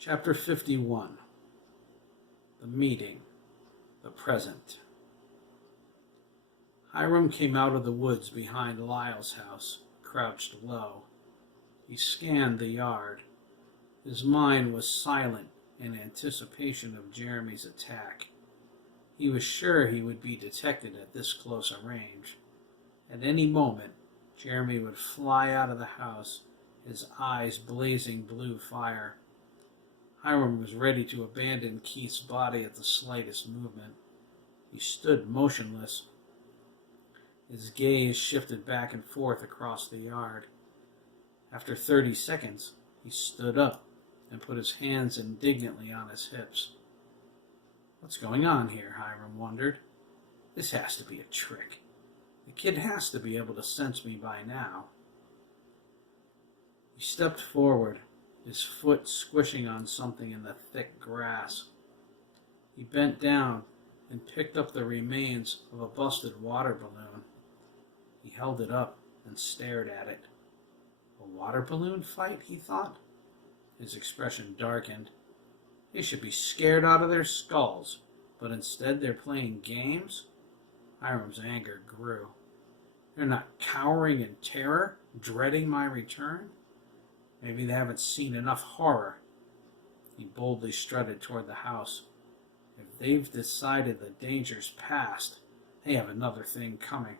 Chapter 51. The Meeting. The Present. Hiram came out of the woods behind Lyle's house, crouched low. He scanned the yard. His mind was silent in anticipation of Jeremy's attack. He was sure he would be detected at this close a range. At any moment, Jeremy would fly out of the house, his eyes blazing blue fire. Hiram was ready to abandon Keith's body at the slightest movement. He stood motionless. His gaze shifted back and forth across the yard. After 30 seconds, he stood up and put his hands indignantly on his hips. What's going on here, Hiram wondered. This has to be a trick. The kid has to be able to sense me by now. He stepped forward, his foot squishing on something in the thick grass. He bent down and picked up the remains of a busted water balloon. He held it up and stared at it. A water balloon fight, he thought. His expression darkened. They should be scared out of their skulls, but instead they're playing games? Hiram's anger grew. They're not cowering in terror, dreading my return? Maybe they haven't seen enough horror. He boldly strutted toward the house. If they've decided the danger's past, they have another thing coming.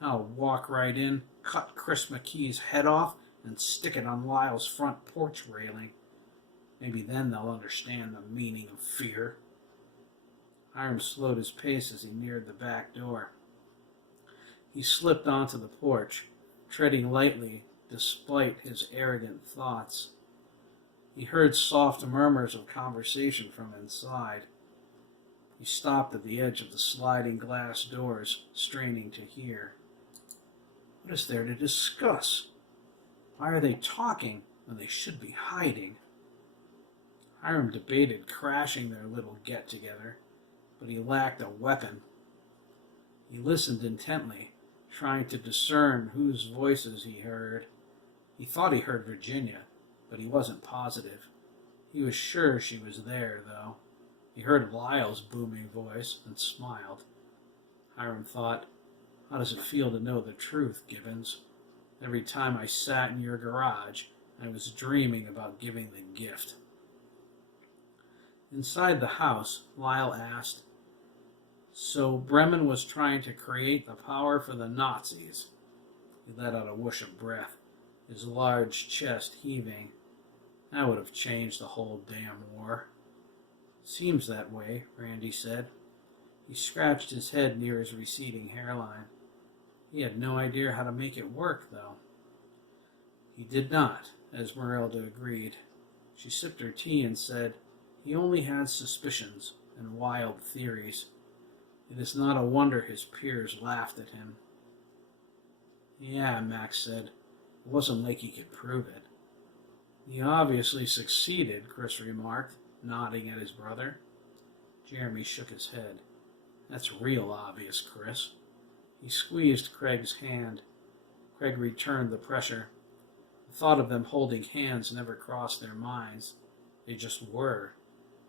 I'll walk right in, cut Chris McKee's head off, and stick it on Lyle's front porch railing. Maybe then they'll understand the meaning of fear. Hiram slowed his pace as he neared the back door. He slipped onto the porch, treading lightly despite his arrogant thoughts. He heard soft murmurs of conversation from inside. He stopped at the edge of the sliding glass doors, straining to hear. What is there to discuss? Why are they talking when they should be hiding? Hiram debated crashing their little get-together, but he lacked a weapon. He listened intently, trying to discern whose voices he heard. He thought he heard Virginia, but he wasn't positive. He was sure she was there, though. He heard Lyle's booming voice and smiled. Hiram thought, how does it feel to know the truth, Gibbons? Every time I sat in your garage, I was dreaming about giving the gift. Inside the house, Lyle asked, so Bremen was trying to create the power for the Nazis? He let out a whoosh of breath, his large chest heaving. That would have changed the whole damn war. Seems that way, Randy said. He scratched his head near his receding hairline. He had no idea how to make it work, though. He did not, Esmeralda agreed. She sipped her tea and said, he only had suspicions and wild theories. It is not a wonder his peers laughed at him. Yeah, Max said. It wasn't like he could prove it. He obviously succeeded, Chris remarked, nodding at his brother. Jeremy shook his head. That's real obvious, Chris. He squeezed Craig's hand. Craig returned the pressure. The thought of them holding hands never crossed their minds. They just were.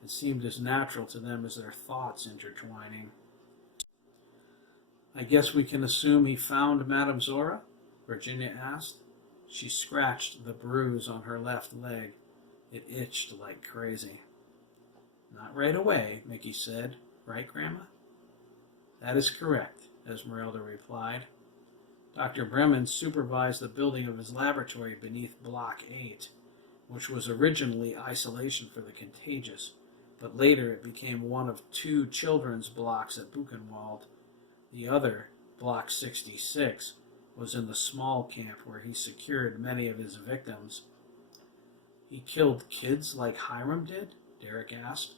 It seemed as natural to them as their thoughts intertwining. I guess we can assume he found Madame Zora? Virginia asked. She scratched the bruise on her left leg. It itched like crazy. Not right away, Mickey said. Right, Grandma? That is correct, Esmeralda replied. Dr. Bremen supervised the building of his laboratory beneath Block 8, which was originally isolation for the contagious, but later it became one of 2 children's blocks at Buchenwald. The other, Block 66, was in the small camp where he secured many of his victims. He killed kids like Hiram did? Derek asked.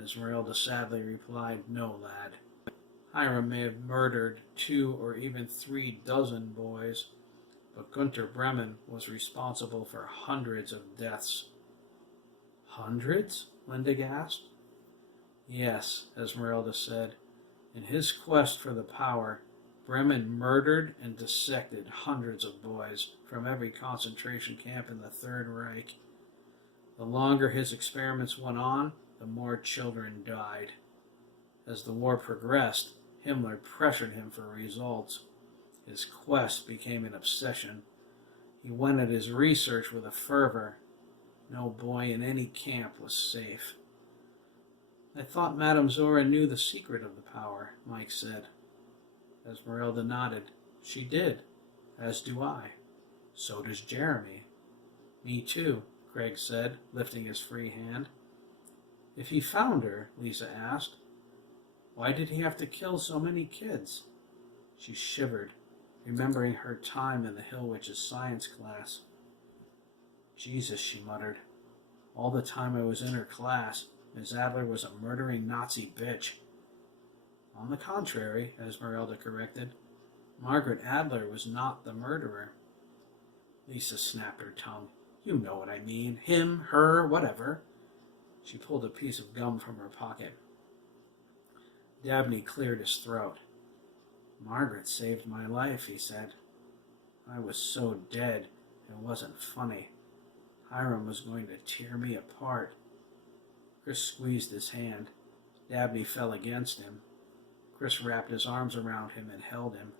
Esmeralda sadly replied, no, lad. Hiram may have murdered 2 or even 3 dozen boys, but Gunter Bremen was responsible for hundreds of deaths. Hundreds? Linda gasped. Yes, Esmeralda said. In his quest for the power, Bremen murdered and dissected hundreds of boys from every concentration camp in the Third Reich. The longer his experiments went on, the more children died. As the war progressed, Himmler pressured him for results. His quest became an obsession. He went at his research with a fervor. No boy in any camp was safe. I thought Madame Zora knew the secret of the power, Mike said. Esmeralda nodded. She did, as do I. So does Jeremy. Me too, Craig said, lifting his free hand. If he found her, Lisa asked, why did he have to kill so many kids? She shivered, remembering her time in the Hill Witch's science class. Jesus, she muttered. All the time I was in her class, Miss Adler was a murdering Nazi bitch. On the contrary, Esmeralda corrected, Margaret Adler was not the murderer. Lisa snapped her tongue. You know what I mean. Him, her, whatever. She pulled a piece of gum from her pocket. Dabney cleared his throat. Margaret saved my life, he said. I was so dead, it wasn't funny. Hiram was going to tear me apart. Chris squeezed his hand. Dabney fell against him. Chris wrapped his arms around him and held him.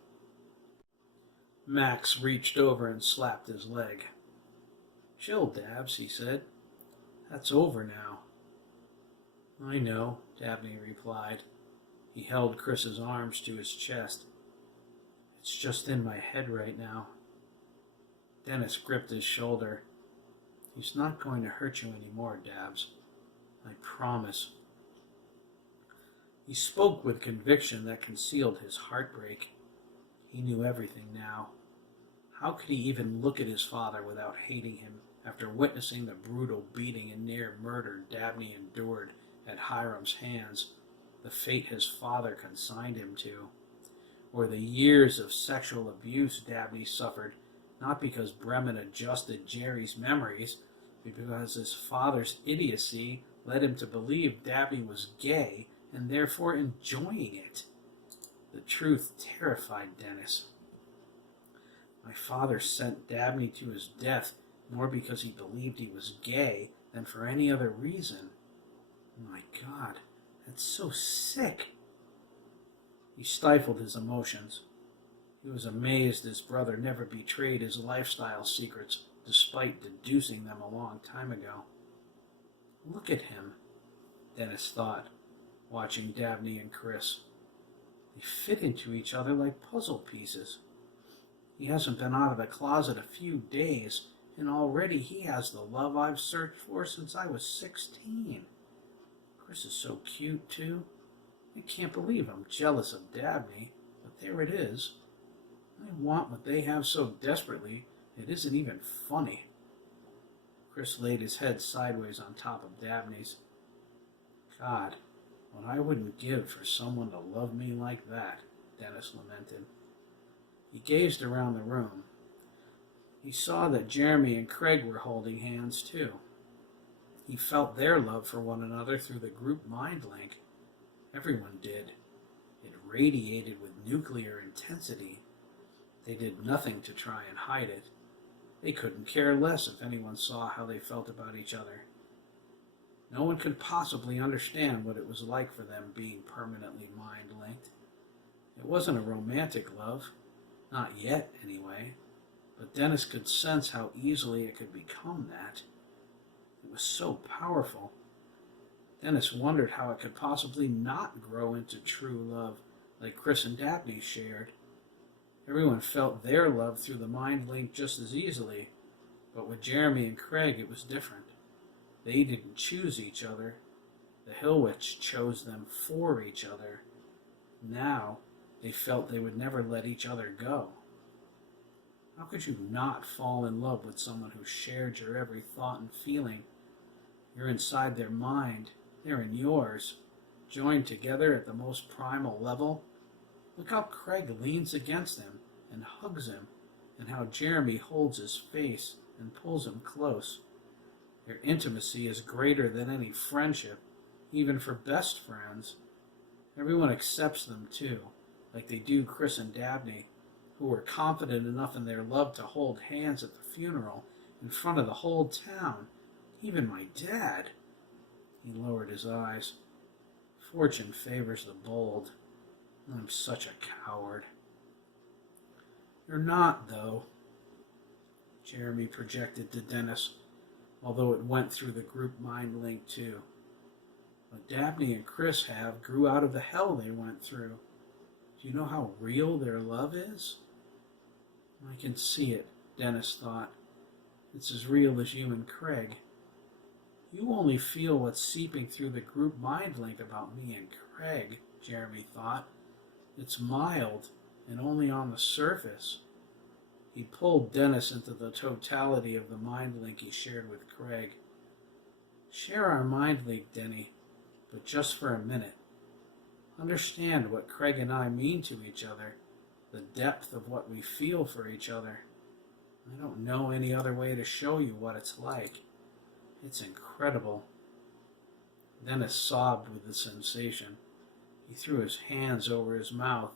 Max reached over and slapped his leg. Chill, Dabs, he said. That's over now. I know, Dabney replied. He held Chris's arms to his chest. It's just in my head right now. Dennis gripped his shoulder. He's not going to hurt you anymore, Dabs. I promise. He spoke with conviction that concealed his heartbreak. He knew everything now. How could he even look at his father without hating him after witnessing the brutal beating and near murder Dabney endured at Hiram's hands, the fate his father consigned him to, or the years of sexual abuse Dabney suffered, not because Bremen adjusted Jerry's memories, but because his father's idiocy led him to believe Dabney was gay and therefore enjoying it. The truth terrified Dennis. My father sent Dabney to his death more because he believed he was gay than for any other reason. My God, that's so sick. He stifled his emotions. He was amazed his brother never betrayed his lifestyle secrets, despite deducing them a long time ago. Look at him, Dennis thought, watching Dabney and Chris. They fit into each other like puzzle pieces. He hasn't been out of the closet a few days, and already he has the love I've searched for since I was 16. Chris is so cute, too. I can't believe I'm jealous of Dabney, but there it is. I want what they have so desperately, it isn't even funny. Chris laid his head sideways on top of Dabney's. God, what I wouldn't give for someone to love me like that, Dennis lamented. He gazed around the room. He saw that Jeremy and Craig were holding hands too. He felt their love for one another through the group mind link. Everyone did. It radiated with nuclear intensity. They did nothing to try and hide it. They couldn't care less if anyone saw how they felt about each other. No one could possibly understand what it was like for them being permanently mind-linked. It wasn't a romantic love. Not yet, anyway. But Dennis could sense how easily it could become that. It was so powerful. Dennis wondered how it could possibly not grow into true love like Chris and Dabney shared. Everyone felt their love through the mind link just as easily, but with Jeremy and Craig it was different. They didn't choose each other. The Hill Witch chose them for each other. Now they felt they would never let each other go. How could you not fall in love with someone who shared your every thought and feeling? You're inside their mind. They're in yours, joined together at the most primal level. Look how Craig leans against him and hugs him, and how Jeremy holds his face and pulls him close. Their intimacy is greater than any friendship, even for best friends. Everyone accepts them too, like they do Chris and Dabney, who were confident enough in their love to hold hands at the funeral in front of the whole town, Even my dad. He lowered his eyes. Fortune favors the bold. I'm such a coward. You're not, though, Jeremy projected to Dennis, although it went through the group mind link too. What Dabney and Chris have grew out of the hell they went through. Do you know how real their love is? I can see it, Dennis thought. It's as real as you and Craig. You only feel what's seeping through the group mind link about me and Craig, Jeremy thought. It's mild and only on the surface. He pulled Dennis into the totality of the mind link he shared with Craig. Share our mind link, Denny, but just for a minute. Understand what Craig and I mean to each other, the depth of what we feel for each other. I don't know any other way to show you what it's like. It's incredible. Dennis sobbed with the sensation. He threw his hands over his mouth,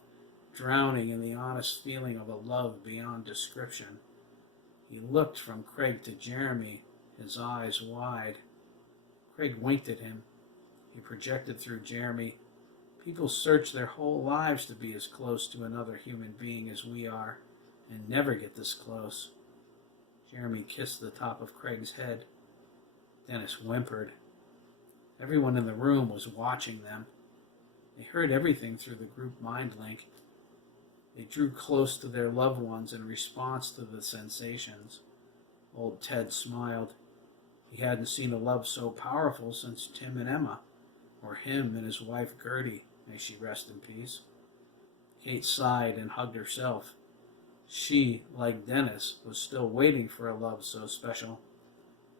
drowning in the honest feeling of a love beyond description. He looked from Craig to Jeremy, his eyes wide. Craig winked at him. He projected through Jeremy. People search their whole lives to be as close to another human being as we are, and never get this close. Jeremy kissed the top of Craig's head. Dennis whimpered. Everyone in the room was watching them. They heard everything through the group mind link. They drew close to their loved ones in response to the sensations. Old Ted smiled. He hadn't seen a love so powerful since Tim and Emma, or him and his wife Gertie, may she rest in peace. Kate sighed and hugged herself. She, like Dennis, was still waiting for a love so special.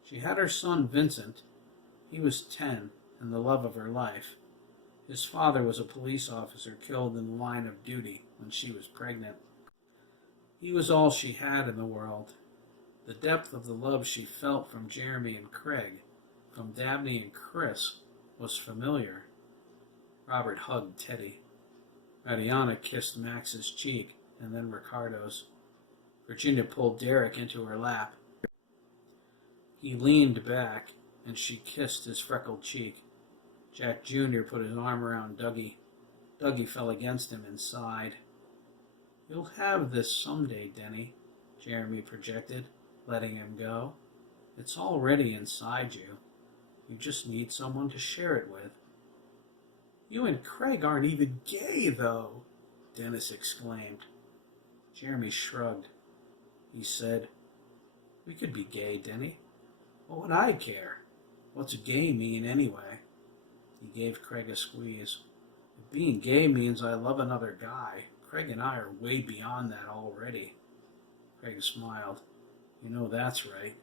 She had her son Vincent. He was 10 and the love of her life. His father was a police officer killed in the line of duty when she was pregnant. He was all she had in the world. The depth of the love she felt from Jeremy and Craig, from Dabney and Chris, was familiar. Robert hugged Teddy. Mariana kissed Max's cheek and then Ricardo's. Virginia pulled Derek into her lap. He leaned back and she kissed his freckled cheek. Jack Jr. put his arm around Dougie. Dougie fell against him and sighed. You'll have this someday, Denny, Jeremy projected, letting him go. It's already inside you. You just need someone to share it with. You and Craig aren't even gay, though, Dennis exclaimed. Jeremy shrugged. He said, We could be gay, Denny. What would I care? What's gay mean anyway? He gave Craig a squeeze. If being gay means I love another guy, Craig and I are way beyond that already. Craig smiled. You know that's right.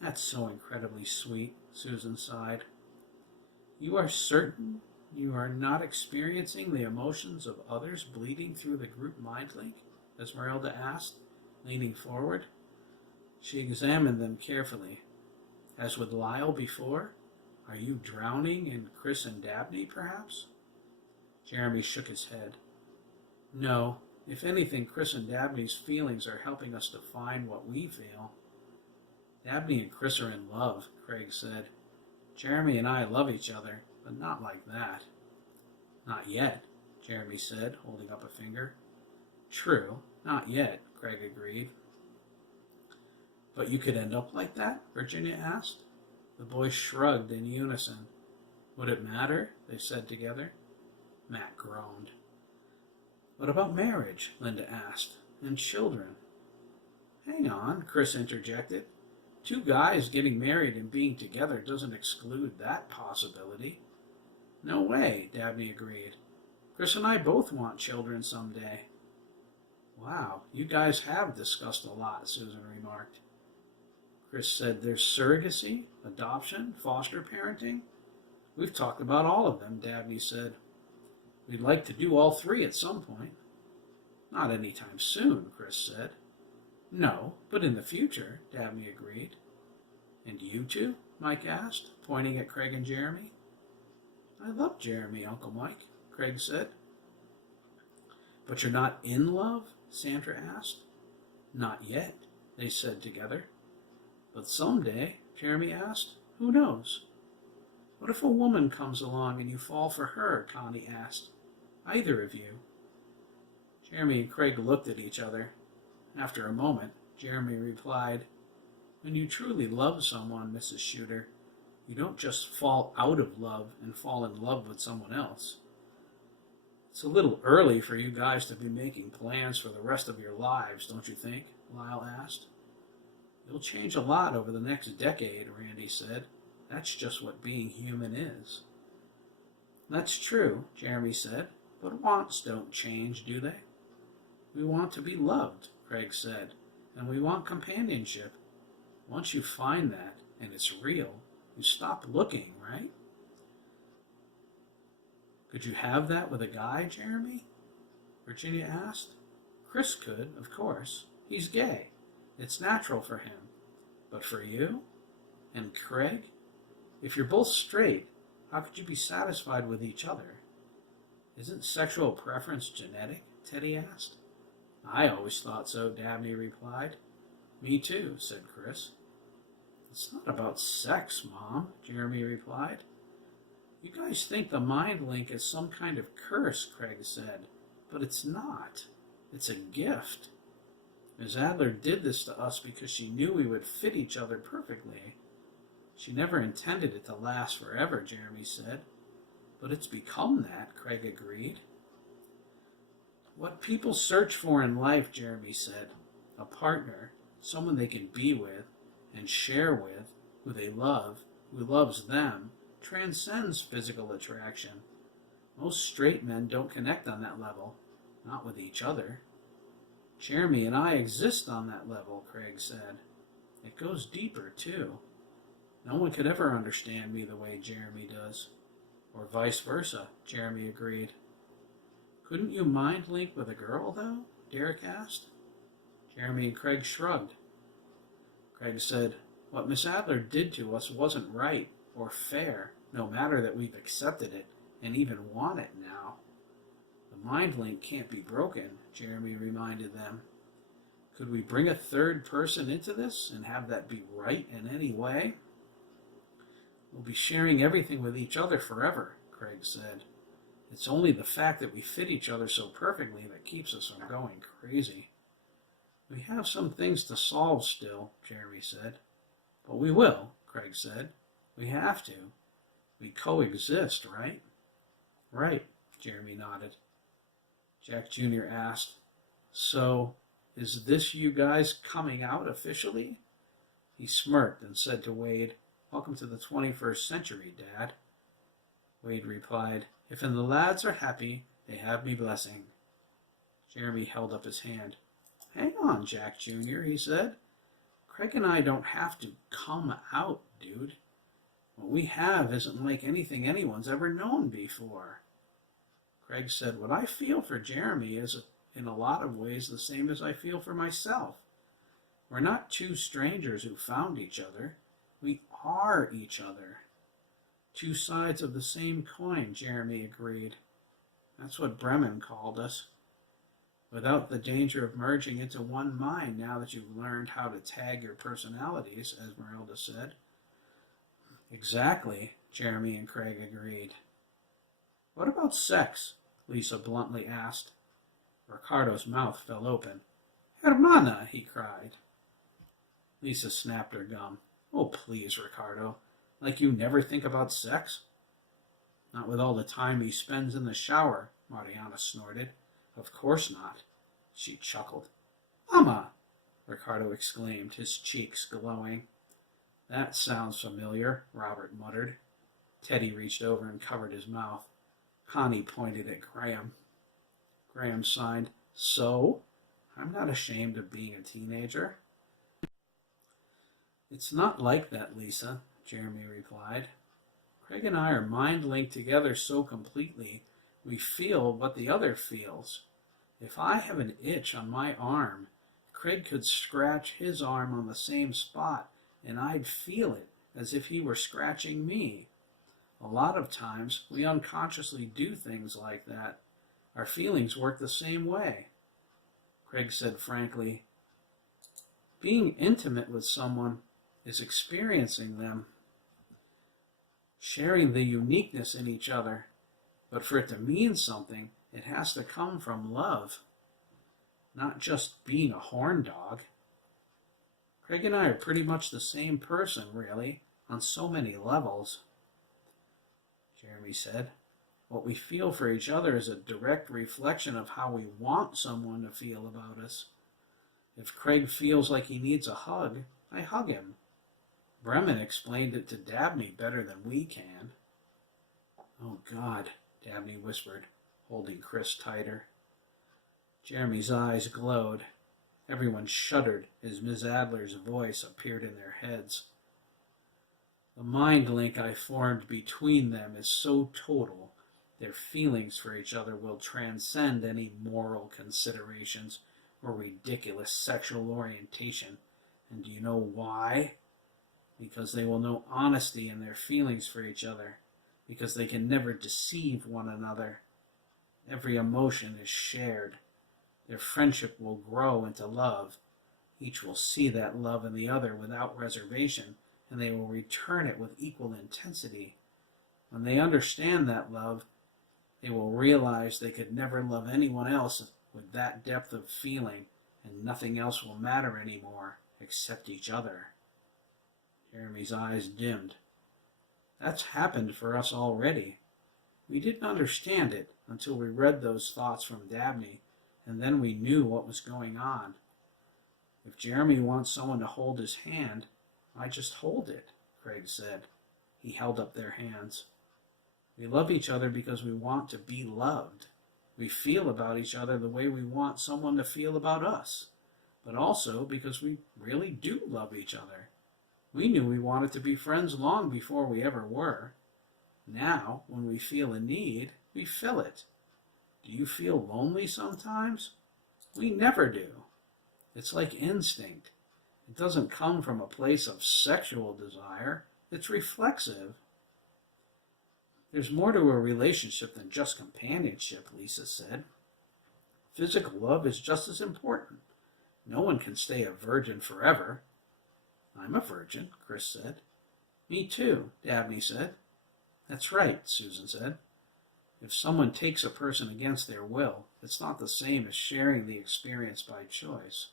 That's so incredibly sweet, Susan sighed. You are certain you are not experiencing the emotions of others bleeding through the group mind link? Esmeralda asked, leaning forward. She examined them carefully. As with Lyle before, are you drowning in Chris and Dabney, perhaps? Jeremy shook his head. No, if anything, Chris and Dabney's feelings are helping us define what we feel. Dabney and Chris are in love, Craig said. Jeremy and I love each other, but not like that. Not yet, Jeremy said, holding up a finger. True, not yet, Craig agreed. But you could end up like that? Virginia asked. The boys shrugged in unison. Would it matter? They said together. Matt groaned. What about marriage? Linda asked. And children? Hang on, Chris interjected. 2 guys getting married and being together doesn't exclude that possibility. No way, Dabney agreed. Chris and I both want children someday. Wow, you guys have discussed a lot, Susan remarked. Chris said there's surrogacy, adoption, foster parenting. We've talked about all of them, Dabney said. We'd like to do all 3 at some point. Not anytime soon, Chris said. No, but in the future, Dabney agreed. And you two? Mike asked, pointing at Craig and Jeremy. I love Jeremy, Uncle Mike, Craig said. But you're not in love? Sandra asked. Not yet, they said together. But someday, Jeremy asked. Who knows? What if a woman comes along and you fall for her? Connie asked. Either of you. Jeremy and Craig looked at each other. After a moment, Jeremy replied, When you truly love someone, Mrs. Shooter, you don't just fall out of love and fall in love with someone else. It's a little early for you guys to be making plans for the rest of your lives, don't you think? Lyle asked. You'll change a lot over the next decade, Randy said. That's just what being human is. That's true, Jeremy said, but wants don't change, do they? We want to be loved, Craig said, and we want companionship. Once you find that, and it's real, you stop looking, right? Could you have that with a guy, Jeremy? Virginia asked. Chris could, of course. He's gay. It's natural for him. But for you? And Craig? If you're both straight, how could you be satisfied with each other? Isn't sexual preference genetic? Teddy asked. I always thought so, Dabney replied. Me too, said Chris. It's not about sex, Mom, Jeremy replied. You guys think the mind link is some kind of curse, Craig said, but it's not. It's a gift. Ms. Adler did this to us because she knew we would fit each other perfectly. She never intended it to last forever, Jeremy said. But it's become that, Craig agreed. What people search for in life, Jeremy said, a partner, someone they can be with and share with, who they love, who loves them, transcends physical attraction. Most straight men don't connect on that level, not with each other. Jeremy and I exist on that level, Craig said. It goes deeper, too. No one could ever understand me the way Jeremy does. Or vice versa, Jeremy agreed. Couldn't you mind link with a girl, though? Derek asked. Jeremy and Craig shrugged. Craig said, what Miss Adler did to us wasn't right or fair, no matter that we've accepted it and even want it now. The mind link can't be broken, Jeremy reminded them. Could we bring a third person into this and have that be right in any way? We'll be sharing everything with each other forever, Craig said. It's only the fact that we fit each other so perfectly that keeps us from going crazy. We have some things to solve still, Jeremy said. But we will, Craig said. We have to. We coexist, right? Right, Jeremy nodded. Jack Jr. asked, So, is this you guys coming out officially? He smirked and said to Wade, Welcome to the 21st century, Dad. Wade replied, If the lads are happy, they have me blessing. Jeremy held up his hand. Hang on, Jack Jr., he said. Craig and I don't have to come out, dude. What we have isn't like anything anyone's ever known before. Craig said, What I feel for Jeremy is in a lot of ways the same as I feel for myself. We're not two strangers who found each other. We are each other. Two sides of the same coin, Jeremy agreed. That's what Bremen called us. Without the danger of merging into one mind now that you've learned how to tag your personalities, Esmeralda said. Exactly, Jeremy and Craig agreed. What about sex? Lisa bluntly asked. Ricardo's mouth fell open. Hermana, he cried. Lisa snapped her gum. Oh, please, Ricardo. Like you never think about sex? Not with all the time he spends in the shower, Mariana snorted. Of course not. She chuckled. Mama! Ricardo exclaimed, his cheeks glowing. That sounds familiar, Robert muttered. Teddy reached over and covered his mouth. Connie pointed at Graham. Graham signed, So? I'm not ashamed of being a teenager. It's not like that, Lisa, Jeremy replied. Craig and I are mind-linked together so completely, we feel what the other feels. If I have an itch on my arm, Craig could scratch his arm on the same spot, and I'd feel it, as if he were scratching me. A lot of times, we unconsciously do things like that. Our feelings work the same way. Craig said frankly, Being intimate with someone is experiencing them, sharing the uniqueness in each other. But for it to mean something, it has to come from love, not just being a horn dog. Craig and I are pretty much the same person, really, on so many levels, Jeremy said. What we feel for each other is a direct reflection of how we want someone to feel about us. If Craig feels like he needs a hug, I hug him. Bremen explained it to Dabney better than we can. Oh, God, Dabney whispered, holding Chris tighter. Jeremy's eyes glowed. Everyone shuddered as Miss Adler's voice appeared in their heads. The mind link I formed between them is so total, their feelings for each other will transcend any moral considerations or ridiculous sexual orientation. And do you know why? Because they will know honesty in their feelings for each other, because they can never deceive one another. Every emotion is shared. Their friendship will grow into love. Each will see that love in the other without reservation, and they will return it with equal intensity. When they understand that love, they will realize they could never love anyone else with that depth of feeling, and nothing else will matter anymore except each other. Jeremy's eyes dimmed. That's happened for us already. We didn't understand it until we read those thoughts from Dabney, and then we knew what was going on. If Jeremy wants someone to hold his hand, I just hold it, Craig said. He held up their hands. We love each other because we want to be loved. We feel about each other the way we want someone to feel about us, but also because we really do love each other. We knew we wanted to be friends long before we ever were. Now, when we feel a need, we fill it. Do you feel lonely sometimes? We never do. It's like instinct. It doesn't come from a place of sexual desire. It's reflexive. There's more to a relationship than just companionship, Lisa said. Physical love is just as important. No one can stay a virgin forever. I'm a virgin, Chris said. Me too, Dabney said. That's right, Susan said. If someone takes a person against their will, it's not the same as sharing the experience by choice.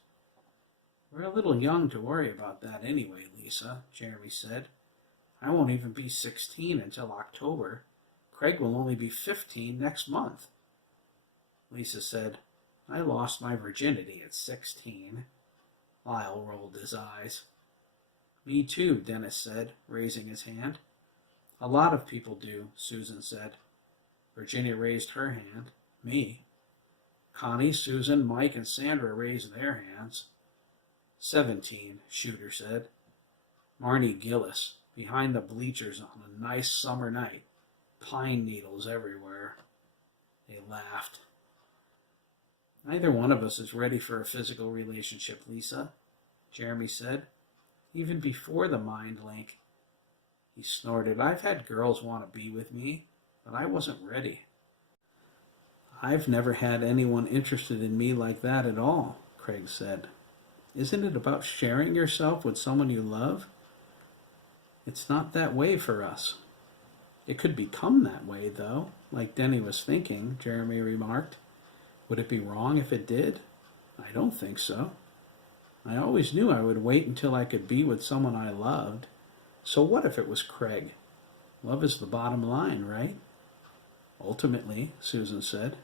We're a little young to worry about that anyway, Lisa, Jeremy said. I won't even be 16 until October. Craig will only be 15 next month. Lisa said, I lost my virginity at 16. Lyle rolled his eyes. Me too, Dennis said, raising his hand. A lot of people do, Susan said. Virginia raised her hand. Me. Connie, Susan, Mike, and Sandra raised their hands. 17, Shooter said. Marnie Gillis, behind the bleachers on a nice summer night. Pine needles everywhere. They laughed. Neither one of us is ready for a physical relationship, Lisa, Jeremy said. Even before the mind link. He snorted. I've had girls want to be with me, but I wasn't ready. I've never had anyone interested in me like that at all, Craig said. Isn't it about sharing yourself with someone you love? It's not that way for us. It could become that way, though, like Denny was thinking, Jeremy remarked. Would it be wrong if it did? I don't think so. I always knew I would wait until I could be with someone I loved. So what if it was Craig? Love is the bottom line, right? Ultimately, Susan said.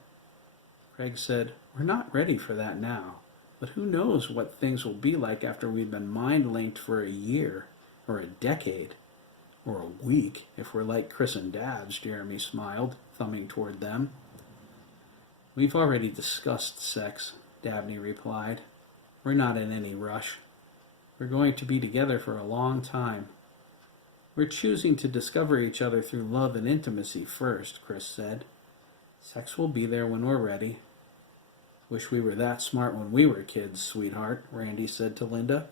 Craig said, we're not ready for that now, but who knows what things will be like after we've been mind-linked for a year, or a decade, or a week, if we're like Chris and Dabs, Jeremy smiled, thumbing toward them. We've already discussed sex, Dabney replied. We're not in any rush. We're going to be together for a long time. We're choosing to discover each other through love and intimacy first, Chris said. Sex will be there when we're ready. Wish we were that smart when we were kids, sweetheart, Randy said to Linda.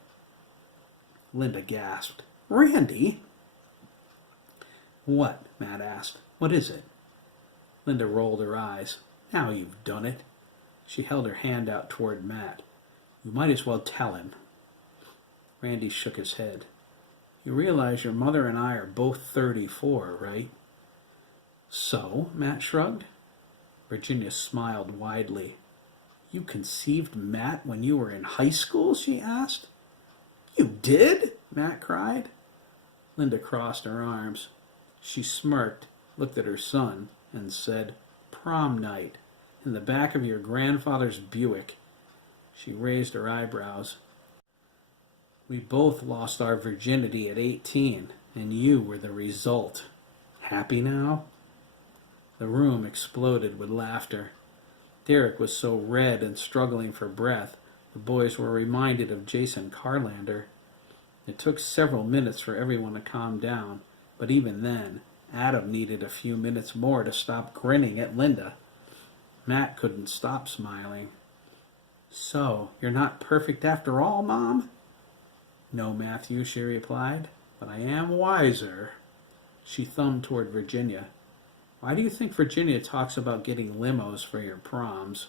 Linda gasped. Randy? What? Matt asked. What is it? Linda rolled her eyes. Now you've done it. She held her hand out toward Matt. You might as well tell him. Randy shook his head. You realize your mother and I are both 34, right? So, Matt shrugged. Virginia smiled widely. You conceived Matt when you were in high school? She asked. You did? Matt cried. Linda crossed her arms. She smirked, looked at her son, and said, Prom night, in the back of your grandfather's Buick. She raised her eyebrows. We both lost our virginity at 18, and you were the result. Happy now? The room exploded with laughter. Derek was so red and struggling for breath, the boys were reminded of Jason Carlander. It took several minutes for everyone to calm down, but even then, Adam needed a few minutes more to stop grinning at Linda. Matt couldn't stop smiling. So, you're not perfect after all, Mom? No, Matthew, she replied, but I am wiser. She thumbed toward Virginia. Why do you think Virginia talks about getting limos for your proms?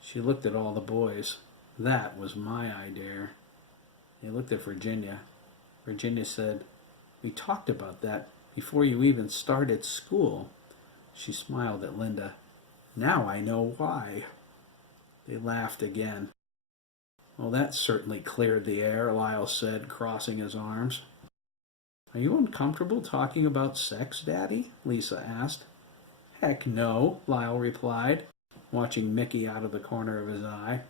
She looked at all the boys. That was my idea. They looked at Virginia. Virginia said, We talked about that before you even started school. She smiled at Linda. Now I know why. They laughed again. Well, that certainly cleared the air, Lyle said, crossing his arms. Are you uncomfortable talking about sex, Daddy? Lisa asked. Heck no, Lyle replied, watching Mickey out of the corner of his eye.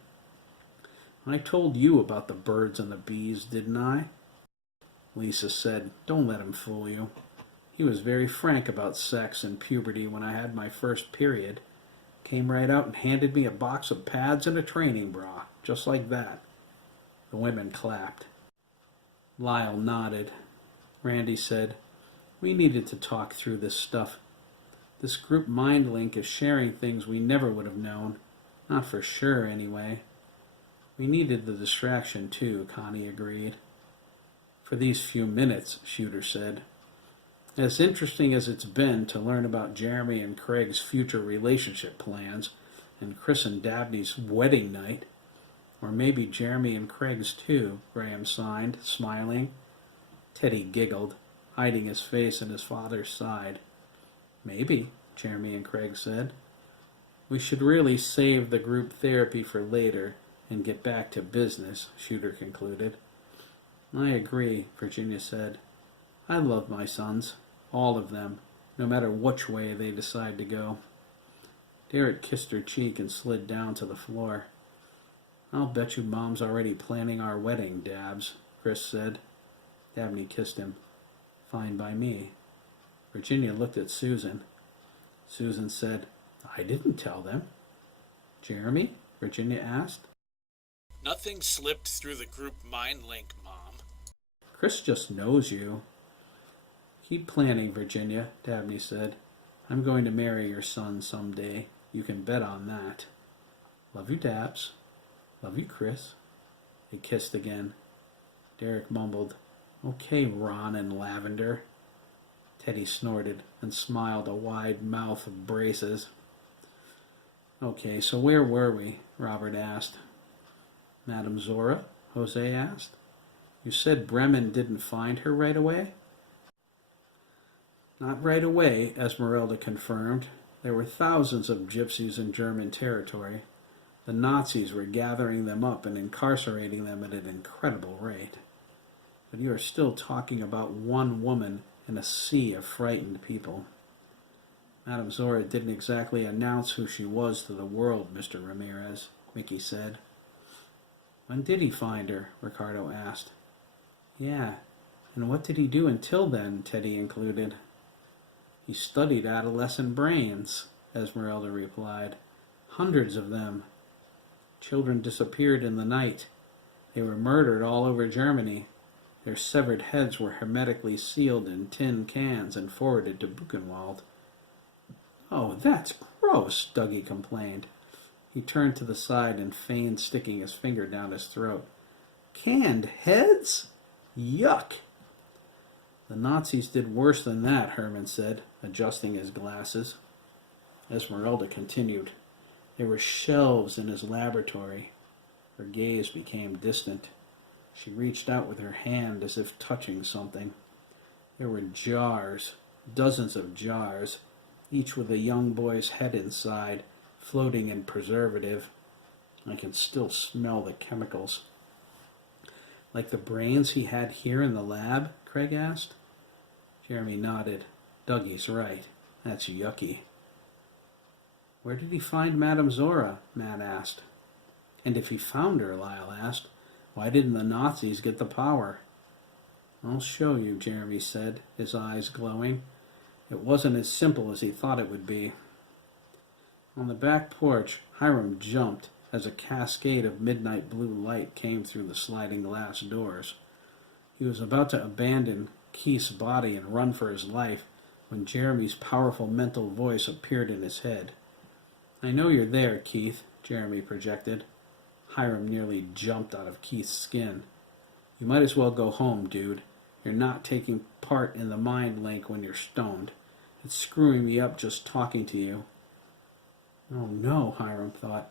I told you about the birds and the bees, didn't I? Lisa said, Don't let him fool you. He was very frank about sex and puberty when I had my first period. Came right out and handed me a box of pads and a training bra, just like that. The women clapped. Lyle nodded. Randy said, We needed to talk through this stuff. This group mind link is sharing things we never would have known. Not for sure, anyway. We needed the distraction, too, Connie agreed. For these few minutes, Shooter said. As interesting as it's been to learn about Jeremy and Craig's future relationship plans and Chris and Dabney's wedding night, or maybe Jeremy and Craig's too, Graham signed, smiling. Teddy giggled, hiding his face in his father's side. Maybe, Jeremy and Craig said. We should really save the group therapy for later and get back to business, Shooter concluded. I agree, Virginia said. I love my sons, all of them, no matter which way they decide to go. Derek kissed her cheek and slid down to the floor. I'll bet you Mom's already planning our wedding, Dabs, Chris said. Dabney kissed him. Fine by me. Virginia looked at Susan. Susan said, I didn't tell them. Jeremy? Virginia asked. Nothing slipped through the group mind link, Mom. Chris just knows you. Keep planning, Virginia, Dabney said. I'm going to marry your son someday. You can bet on that. Love you, Dabs. Love you, Chris. They kissed again. Derek mumbled, Okay, Ron and Lavender. Teddy snorted and smiled a wide mouth of braces. Okay, so where were we? Robert asked. Madame Zora? Jose asked. You said Bremen didn't find her right away? Not right away, Esmeralda confirmed. There were thousands of gypsies in German territory. The Nazis were gathering them up and incarcerating them at an incredible rate. But you are still talking about one woman in a sea of frightened people. Madame Zora didn't exactly announce who she was to the world, Mr. Ramirez, Mickey said. When did he find her? Ricardo asked. Yeah, and what did he do until then? Teddy included. He studied adolescent brains, Esmeralda replied. Hundreds of them. Children disappeared in the night. They were murdered all over Germany. Their severed heads were hermetically sealed in tin cans and forwarded to Buchenwald. Oh, that's gross, Dougie complained. He turned to the side and feigned sticking his finger down his throat. Canned heads? Yuck! The Nazis did worse than that, Herman said, adjusting his glasses. Esmeralda continued. There were shelves in his laboratory. Her gaze became distant. She reached out with her hand as if touching something. There were jars, dozens of jars, each with a young boy's head inside, floating in preservative. I can still smell the chemicals. Like the brains he had here in the lab? Craig asked. Jeremy nodded. Dougie's right. That's yucky. Where did he find Madame Zora? Matt asked. And if he found her, Lyle asked, why didn't the Nazis get the power? I'll show you, Jeremy said, his eyes glowing. It wasn't as simple as he thought it would be. On the back porch, Hiram jumped as a cascade of midnight blue light came through the sliding glass doors. He was about to abandon Keith's body and run for his life when Jeremy's powerful mental voice appeared in his head. I know you're there, Keith, Jeremy projected. Hiram nearly jumped out of Keith's skin. You might as well go home, dude. You're not taking part in the mind link when you're stoned. It's screwing me up just talking to you. Oh no, Hiram thought.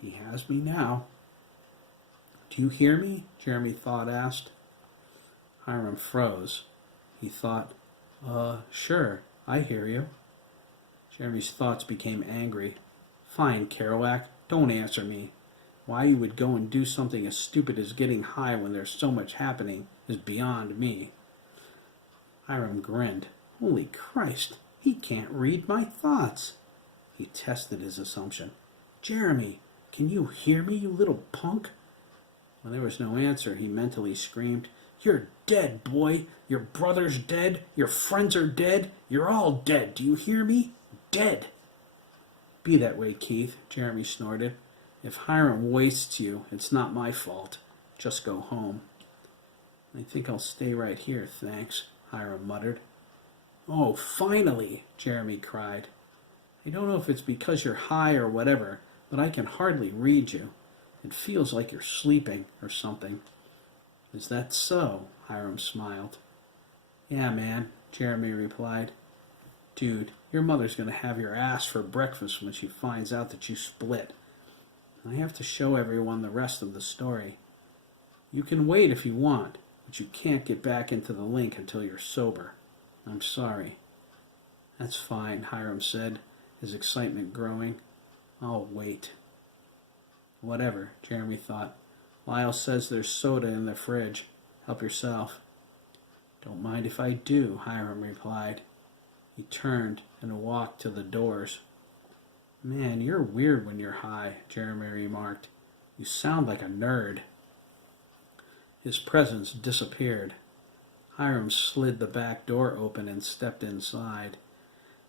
He has me now. Do you hear me? Jeremy thought asked. Hiram froze. He thought, sure, I hear you. Jeremy's thoughts became angry. Fine, Kerouac, don't answer me. Why you would go and do something as stupid as getting high when there's so much happening is beyond me. Hiram grinned. Holy Christ, he can't read my thoughts. He tested his assumption. Jeremy, can you hear me, you little punk? When there was no answer, he mentally screamed, You're dead, boy. Your brother's dead. Your friends are dead. You're all dead. Do you hear me? Dead. Be that way, Keith, Jeremy snorted. If Hiram wastes you, it's not my fault. Just go home. I think I'll stay right here, thanks, Hiram muttered. Oh, finally, Jeremy cried. I don't know if it's because you're high or whatever, but I can hardly read you. It feels like you're sleeping or something. Is that so? Hiram smiled. Yeah, man, Jeremy replied. Dude, your mother's going to have your ass for breakfast when she finds out that you split. I have to show everyone the rest of the story. You can wait if you want, but you can't get back into the link until you're sober. I'm sorry. That's fine, Hiram said, his excitement growing. I'll wait. Whatever, Jeremy thought. Lyle says there's soda in the fridge. Help yourself. Don't mind if I do, Hiram replied. He turned and walked to the doors. Man, you're weird when you're high, Jeremy remarked. You sound like a nerd. His presence disappeared. Hiram slid the back door open and stepped inside.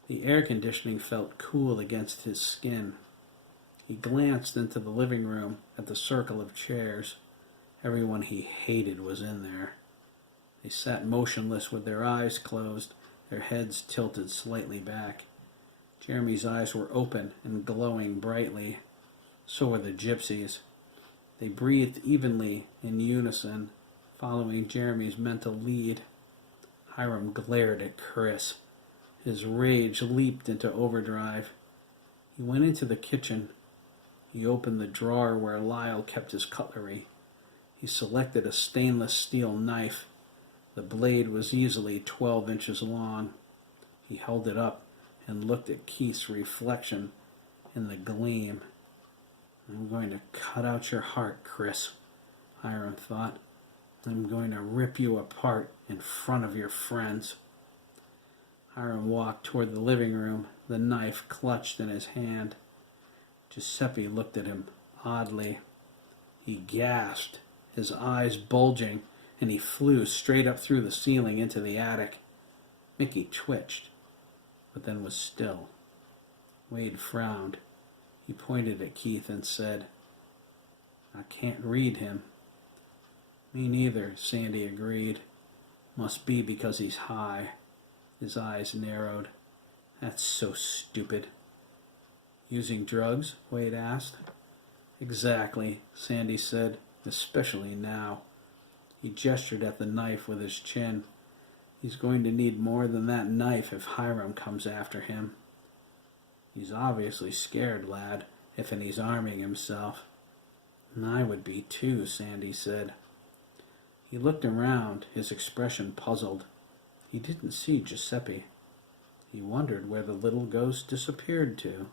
The air conditioning felt cool against his skin. He glanced into the living room at the circle of chairs. Everyone he hated was in there. They sat motionless with their eyes closed, their heads tilted slightly back. Jeremy's eyes were open and glowing brightly. So were the gypsies. They breathed evenly in unison, following Jeremy's mental lead. Hiram glared at Chris. His rage leaped into overdrive. He went into the kitchen. He opened the drawer where Lyle kept his cutlery. He selected a stainless steel knife. The blade was easily 12 inches long. He held it up and looked at Keith's reflection in the gleam. I'm going to cut out your heart, Chris, Hiram thought. I'm going to rip you apart in front of your friends. Hiram walked toward the living room, the knife clutched in his hand. Giuseppe looked at him oddly. He gasped, his eyes bulging, and he flew straight up through the ceiling into the attic. Mickey twitched, but then was still. Wade frowned. He pointed at Keith and said, I can't read him. Me neither, Sandy agreed. Must be because he's high. His eyes narrowed. That's so stupid. Using drugs? Wade asked. Exactly, Sandy said, especially now. He gestured at the knife with his chin. He's going to need more than that knife if Hiram comes after him. He's obviously scared, lad, if and he's arming himself. And I would be too, Sandy said. He looked around, his expression puzzled. He didn't see Giuseppe. He wondered where the little ghost disappeared to.